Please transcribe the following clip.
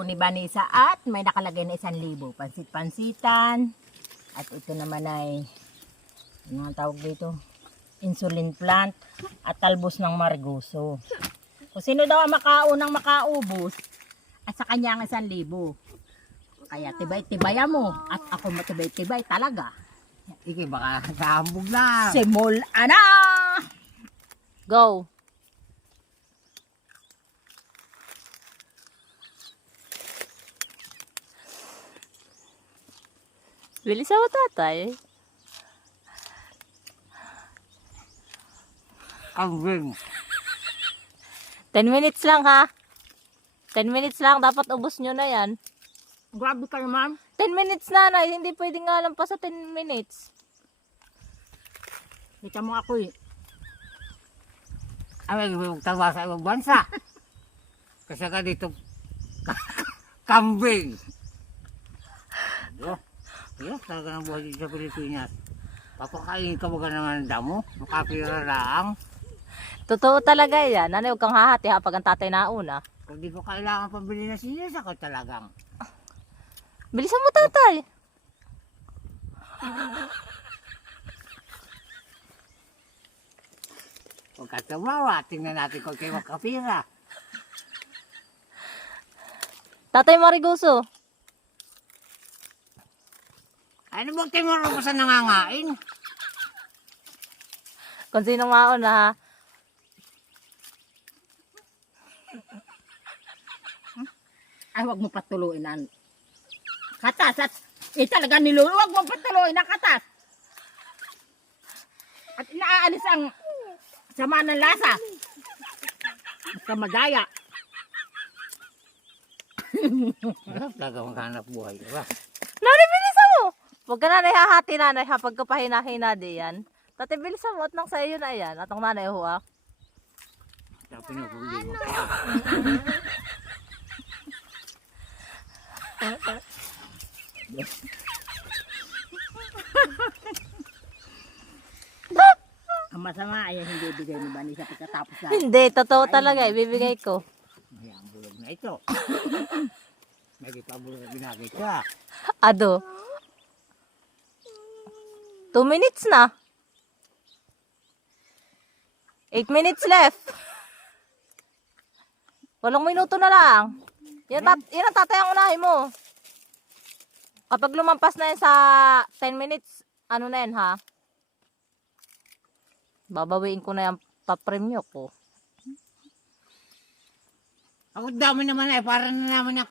Ni Vanessa at may nakalagay na 1,000. Pansit-pansitan. At ito naman ay, ano ang tawag dito? Insulin plant at talbos ng margoso. Kung sino daw ang makaunang makaubos, at sa kanya ang 1,000. Kaya tibay-tibayan mo. At ako matibay-tibay talaga. Sige, baka kahambog lang. Simula na! Go! Bilis ako, tatay. Kambing. 10 minutes lang, ha? 10 minutes lang. Dapat ubos nyo na yan. Grabe ka naman. 10 minutes, nanay. Hindi pwede nga lang pa sa 10 minutes. Kita mo ako eh. Ay, magtawa sa ibang bansa. Kasi ka dito, kambing. Yes, talaga ng buhay dito sa Pilipinas. Papakain ka baga naman ng damo, makapira lang. Totoo talaga yan. Nanay, huwag kang hahati ha pag ang tatay nauna. Kung di ko kailangan pambili ng sinis, ako talagang. Bilisan mo, tatay. Huwag ka tumawa, tingnan natin kung kayo makapira. Tatay Marigoso. Ano bang timuro ko sa nangangain? Kung sino mauna, ha? Ay, wag mo patuloyin ang katas. At talaga nilulo, wag mo patuloyin ang katas. At inaalis ang sama ng lasa. Basta madaya. Talaga maghanap buhay, diba? Nanay, bilisan mo. Huwag ka nanay hahati, nanay, ha? Pagkapahina-hina di yan. Tatay, bilisan mo. At nang sa iyo na yan. At ang nanay, ho, ha? Kaya pinupuli mo. Ang masama ay hindi bigay ni Vanessa pagkatapos na. Hindi, totoo talaga. Ibibigay ko. May ang bulog na ito. May bulog na binagay ko ah. Ado. 2 minutes na. 8 minutes left. 8 minuto na lang. Yan ang tatay ang unahin mo. Kapag lumampas na yan sa 10 minutes, ano na yan, ha? Babawiin ko na yung papremyo ko. Ako dami naman eh, para na naman